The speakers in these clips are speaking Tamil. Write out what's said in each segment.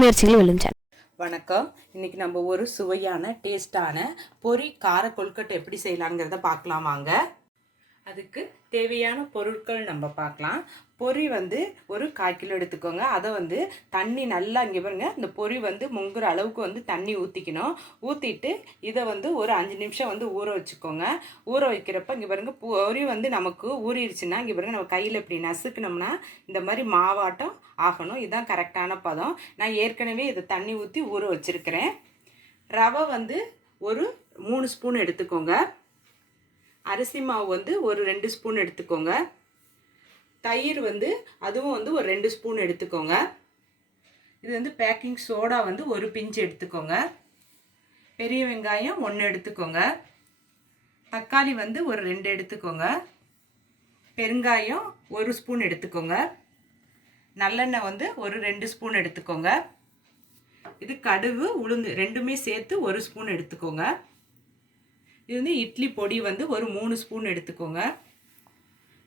முயற்சிகள் வெல்லும் வணக்கம். இன்னைக்கு நம்ம ஒரு சுவையான டேஸ்டான பொரி கார கொழுக்கட்டை எப்படி செய்யலாங்கிறத பார்க்கலாம் வாங்க. அதுக்கு தேவையான பொருட்கள் நம்ம பார்க்கலாம். பொரி வந்து ஒரு கால் கிலோ எடுத்துக்கோங்க. அதை வந்து தண்ணி நல்லா இங்கே பாருங்க. இந்த பொரி வந்து முங்குற அளவுக்கு வந்து தண்ணி ஊற்றிக்கணும் ஊற்றிட்டு இதை வந்து ஒரு அஞ்சு நிமிஷம் வந்து ஊற வச்சுக்கோங்க. ஊற வைக்கிறப்ப இங்கே பாருங்க பொரி வந்து நமக்கு ஊறிடுச்சுன்னா இங்கே பாருங்க நம்ம கையில் இப்படி நசுக்கணும்னா இந்த மாதிரி மாவாட்டம் ஆகணும். இதுதான் கரெக்டான பதம். நான் ஏற்கனவே இதை தண்ணி ஊற்றி ஊற வச்சுருக்கிறேன். ரவை வந்து ஒரு மூணு ஸ்பூன் எடுத்துக்கோங்க. அரிசி மாவு வந்து ஒரு ரெண்டு ஸ்பூன் எடுத்துக்கோங்க. தயிர் வந்து அதுவும் வந்து ஒரு ரெண்டு ஸ்பூன் எடுத்துக்கோங்க. இது வந்து பேக்கிங் சோடா வந்து ஒரு பிஞ்சு எடுத்துக்கோங்க. பெரிய வெங்காயம் ஒன்று எடுத்துக்கோங்க. தக்காளி வந்து ஒரு ரெண்டு எடுத்துக்கோங்க. பெருங்காயம் ஒரு ஸ்பூன் எடுத்துக்கோங்க. நல்லெண்ணெய் வந்து ஒரு ரெண்டு ஸ்பூன் எடுத்துக்கோங்க. இது கடுகு உளுந்து ரெண்டுமே சேர்த்து ஒரு ஸ்பூன் எடுத்துக்கோங்க. இது வந்து இட்லி பொடி வந்து ஒரு மூணு ஸ்பூன் எடுத்துக்கோங்க.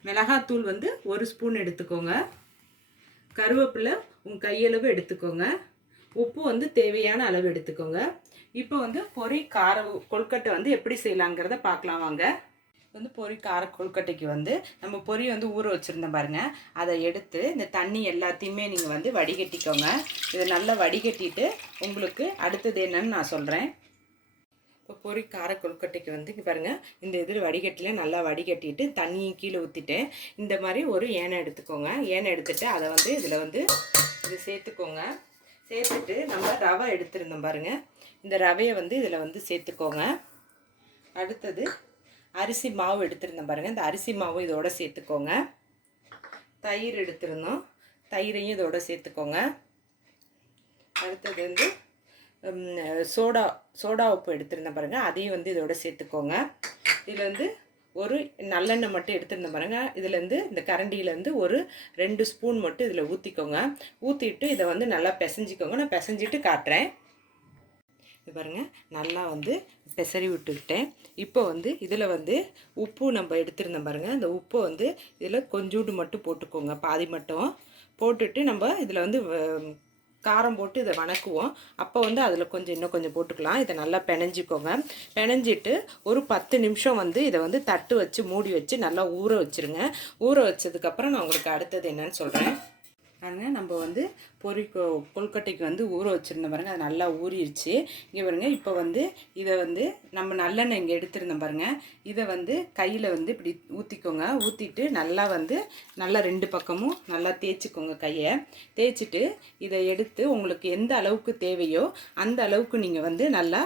மிளகாத்தூள் வந்து ஒரு ஸ்பூன் எடுத்துக்கோங்க. கருவேப்பிலை உங்கள் கையளவு எடுத்துக்கோங்க. உப்பு வந்து தேவையான அளவு எடுத்துக்கோங்க. இப்போ வந்து பொரி கார கொழுக்கட்டை வந்து எப்படி செய்யலாங்கிறத பார்க்கலாம் வாங்க. வந்து பொரி கார கொழுக்கட்டைக்கு வந்து நம்ம பொறி வந்து ஊற வச்சுருந்தோம் பாருங்கள் அதை எடுத்து இந்த தண்ணி எல்லாத்தையுமே நீங்கள் வந்து வடிகட்டிக்கோங்க. இதை நல்லா வடிகட்டிட்டு உங்களுக்கு அடுத்தது என்னன்னு நான் சொல்கிறேன் இப்போ பொரி கார கொழுக்கட்டைக்கு வந்து பாருங்கள் இந்த இதில் வடிகட்டியில் நல்லா வடிகட்டிட்டு தண்ணியும் கீழே ஊற்றிட்டேன் இந்த மாதிரி ஒரு ஏனை எடுத்துக்கோங்க. ஏனை எடுத்துகிட்டு அதை வந்து இதில் வந்து இது சேர்த்துக்கோங்க. சேர்த்துட்டு நம்ம ரவை எடுத்துருந்தோம் பாருங்கள் இந்த ரவையை வந்து இதில் வந்து சேர்த்துக்கோங்க. அடுத்தது அரிசி மாவு எடுத்திருந்தோம் பாருங்கள் இந்த அரிசி மாவு இதோட சேர்த்துக்கோங்க. தயிர் எடுத்திருந்தோம். தயிரையும் இதோட சேர்த்துக்கோங்க. அடுத்தது வந்து சோடா சோடா உப்பு எடுத்திருந்தேன் பாருங்கள் அதையும் வந்து இதோட சேர்த்துக்கோங்க. இதில் வந்து ஒரு நல்லெண்ணெய் மட்டும் எடுத்திருந்தேன் பாருங்கள் இதுலேருந்து இந்த கரண்டியிலேருந்து ஒரு ரெண்டு ஸ்பூன் மட்டும் இதில் ஊற்றிக்கோங்க ஊற்றிட்டு இதை வந்து நல்லா பிசைஞ்சிக்கோங்க. நான் பிசைஞ்சிட்டு காட்டுறேன். இது பாருங்கள் நல்லா வந்து பெசரி விட்டுக்கிட்டேன். இப்போ வந்து இதில் வந்து உப்பு நம்ம எடுத்திருந்தோம் பாருங்கள் இந்த உப்பை வந்து இதில் கொஞ்சோண்டு மட்டும் போட்டுக்கோங்க. பாதி மட்டும். போட்டுட்டு நம்ம இதில் வந்து வ- காரம் போட்டு இதை வணக்குவோம். அப்போ வந்து அதில் கொஞ்சம் இன்னும் கொஞ்சம் போட்டுக்கலாம். இதை நல்லா பிணைஞ்சிக்கோங்க. பிணைஞ்சிட்டு ஒரு பத்து நிமிஷம் வந்து இதை வந்து தட்டு வச்சு மூடி வச்சு நல்லா ஊற வச்சுருங்க. ஊற வச்சதுக்கப்புறம் நான் உங்களுக்கு அடுத்தது என்னன்னு சொல்கிறேன் பாருங்க நம்ம வந்து பொறி கொல்கட்டைக்கு வந்து ஊற வச்சுருந்தோம் பாருங்க அது நல்லா ஊறிடுச்சு இங்கே பாருங்க இப்போ வந்து இதை வந்து நம்ம நல்லெண்ணெய் இங்கே எடுத்திருந்தோம் பாருங்க இதை வந்து கையில் வந்து இப்படி ஊற்றிக்கோங்க ஊற்றிட்டு நல்லா வந்து நல்லா ரெண்டு பக்கமும் நல்லா தேய்ச்சிக்கோங்க கையை. தேய்ச்சிட்டு இதை எடுத்து உங்களுக்கு எந்த அளவுக்கு தேவையோ அந்த அளவுக்கு நீங்கள் வந்து நல்லா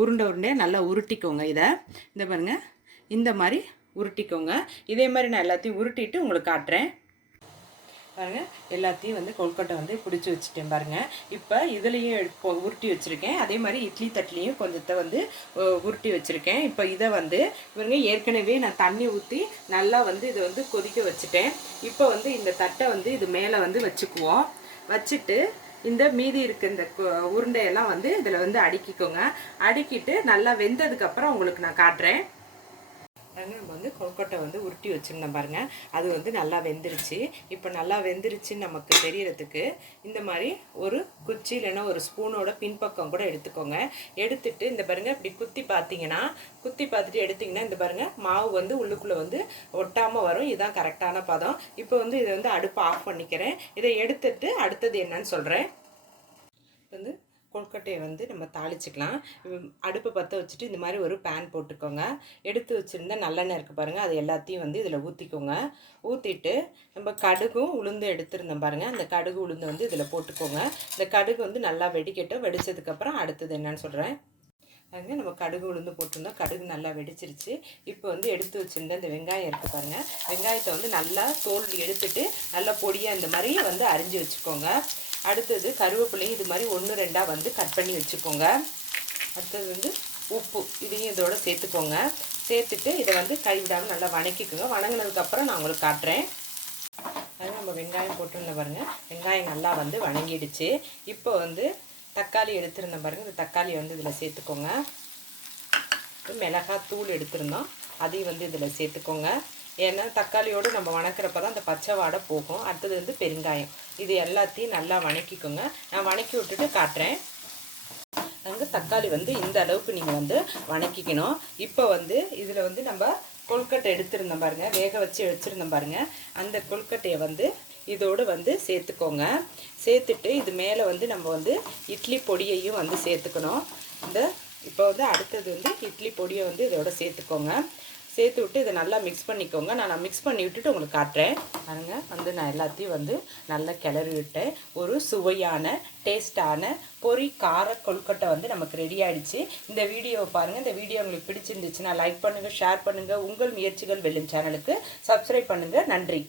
உருண்டை உருண்டையாக நல்லா உருட்டிக்கோங்க இதை. இந்த பாருங்க இந்த மாதிரி உருட்டிக்கோங்க. இதே மாதிரி நான் எல்லாத்தையும் உருட்டிட்டு உங்களுக்கு காட்டுறேன். பாருங்கள் எல்லாத்தையும் வந்து கொழுக்கட்டை வந்து பிடிச்சி வச்சுட்டேன் பாருங்கள் இப்போ இதுலேயும் எடுப்போ உருட்டி வச்சுருக்கேன். அதே மாதிரி இட்லி தட்டிலையும் கொஞ்சத்தை வந்து உருட்டி வச்சுருக்கேன். இப்போ இதை வந்து இவருங்க ஏற்கனவே நான் தண்ணி ஊற்றி நல்லா வந்து இதை வந்து கொதிக்க வச்சுட்டேன். இப்போ வந்து இந்த தட்டை வந்து இது மேலே வந்து வச்சுக்குவோம். வச்சுட்டு இந்த மீதி இருக்க இந்த கு- உருண்டையெல்லாம் வந்து இதில் வந்து அடுக்கிக்கோங்க. அடுக்கிட்டு நல்லா வெந்ததுக்கப்புறம் உங்களுக்கு நான் காட்டுறேன். அதனால் நம்ம வந்து கொழுக்கட்டை வந்து உருட்டி வச்சுருந்தோம் பாருங்கள் அது வந்து நல்லா வெந்துருச்சு. இப்போ நல்லா வெந்துருச்சுன்னு நமக்கு தெரியறதுக்கு இந்த மாதிரி ஒரு குச்சி இல்லைன்னா ஒரு ஸ்பூனோட பின்பக்கம் கூட எடுத்துக்கோங்க. எடுத்துட்டு இந்த பாருங்க இப்படி குத்தி பார்த்தீங்கன்னா குத்தி பார்த்துட்டு எடுத்திங்கன்னா இந்த பாருங்கள் மாவு வந்து உள்ளுக்குள்ளே வந்து ஒட்டாமல் வரும். இதுதான் கரெக்டான பதம். இப்போ வந்து இதை வந்து அடுப்பு ஆஃப் பண்ணிக்கிறேன். இதை எடுத்துட்டு அடுத்தது என்னன்னு சொல்கிறேன் வந்து கொழுக்கட்டையை வந்து நம்ம தாளிச்சிக்கலாம். அடுப்பு அடுப்பை பற்ற வச்சுட்டு இந்த மாதிரி ஒரு பேன் போட்டுக்கோங்க. எடுத்து வச்சுருந்த நல்லெண்ணெய் இருக்குது பாருங்கள் அது எல்லாத்தையும் வந்து இதில் ஊற்றிக்கோங்க ஊற்றிட்டு நம்ம கடுகும் உளுந்து எடுத்திருந்தோம் பாருங்கள் அந்த கடுகு உளுந்து வந்து இதில் போட்டுக்கோங்க. இந்த கடுகு வந்து நல்லா வெடிக்கட்டும். வெடிச்சதுக்கப்புறம் அடுத்தது என்னன்னு சொல்கிறேன் பாருங்க நம்ம கடுகு உளுந்து போட்டிருந்தோம். கடுகு நல்லா வெடிச்சிருச்சு. இப்போ வந்து எடுத்து வச்சுருந்த இந்த வெங்காயம் இருக்குது பாருங்கள் வெங்காயத்தை வந்து நல்லா தோல் எடுத்துட்டு நல்லா பொடியாக இந்த மாதிரி வந்து அரிஞ்சு வச்சுக்கோங்க. அடுத்தது கருவேப்பிலையும் இது மாதிரி ஒன்று ரெண்டாக வந்து கட் பண்ணி வச்சுக்கோங்க. அடுத்தது வந்து உப்பு இதையும் இதோட சேர்த்துக்கோங்க. சேர்த்துட்டு இதை வந்து கைவிடாமல் நல்லா வணக்கிக்கோங்க. வணங்கினதுக்கப்புறம் நான் உங்களுக்கு காட்டுறேன். அது நம்ம வெங்காயம் போட்டுருந்த பாருங்க. வெங்காயம் நல்லா வந்து வணங்கிடுச்சு. இப்போ வந்து தக்காளி எடுத்திருந்தேன் பாருங்க. இந்த தக்காளியை வந்து இதில் சேர்த்துக்கோங்க. மிளகாய் தூள் எடுத்திருந்தோம். அதையும் வந்து இதில் சேர்த்துக்கோங்க. ஏன்னா தக்காளியோடு நம்ம வணக்கிறப்ப தான் அந்த பச்சை வாடை போகும். அடுத்தது வந்து பெருங்காயம். இது எல்லாத்தையும் நல்லா வணக்கிக்கோங்க. நான் வணக்கி விட்டுட்டு காட்டுறேன். அங்கே தக்காளி வந்து இந்த அளவுக்கு நீங்கள் வந்து வணக்கிக்கணும். இப்போ வந்து இதில் வந்து நம்ம கொழுக்கட்டை எடுத்திருந்தோம் பாருங்கள் வேக வச்சு வச்சுருந்தோம் பாருங்க. அந்த கொல்கட்டையை வந்து இதோடு வந்து சேர்த்துக்கோங்க. சேர்த்துட்டு இது மேலே வந்து நம்ம வந்து இட்லி பொடியையும் வந்து சேர்த்துக்கணும். இந்த இப்போ வந்து அடுத்தது வந்து இட்லி பொடியை வந்து இதோட சேர்த்துக்கோங்க. சேர்த்து விட்டு இதை நல்லா மிக்ஸ் பண்ணிக்கோங்க. நான் மிக்ஸ் பண்ணி விட்டுட்டு உங்களுக்கு காட்டுறேன். பாருங்க வந்து நான் எல்லாத்தையும் வந்து நல்லா கிளறி விட்டேன். ஒரு சுவையான டேஸ்டான பொரி கார கொழுக்கட்டை வந்து நமக்கு ரெடி ஆகிடுச்சு இந்த வீடியோவை பாருங்கள் இந்த வீடியோ உங்களுக்கு பிடிச்சிருந்துச்சுன்னா லைக் பண்ணுங்கள் ஷேர் பண்ணுங்கள் உங்கள் முயற்சிகள் வெல்லும் சேனலுக்கு சப்ஸ்கிரைப் பண்ணுங்கள் நன்றி.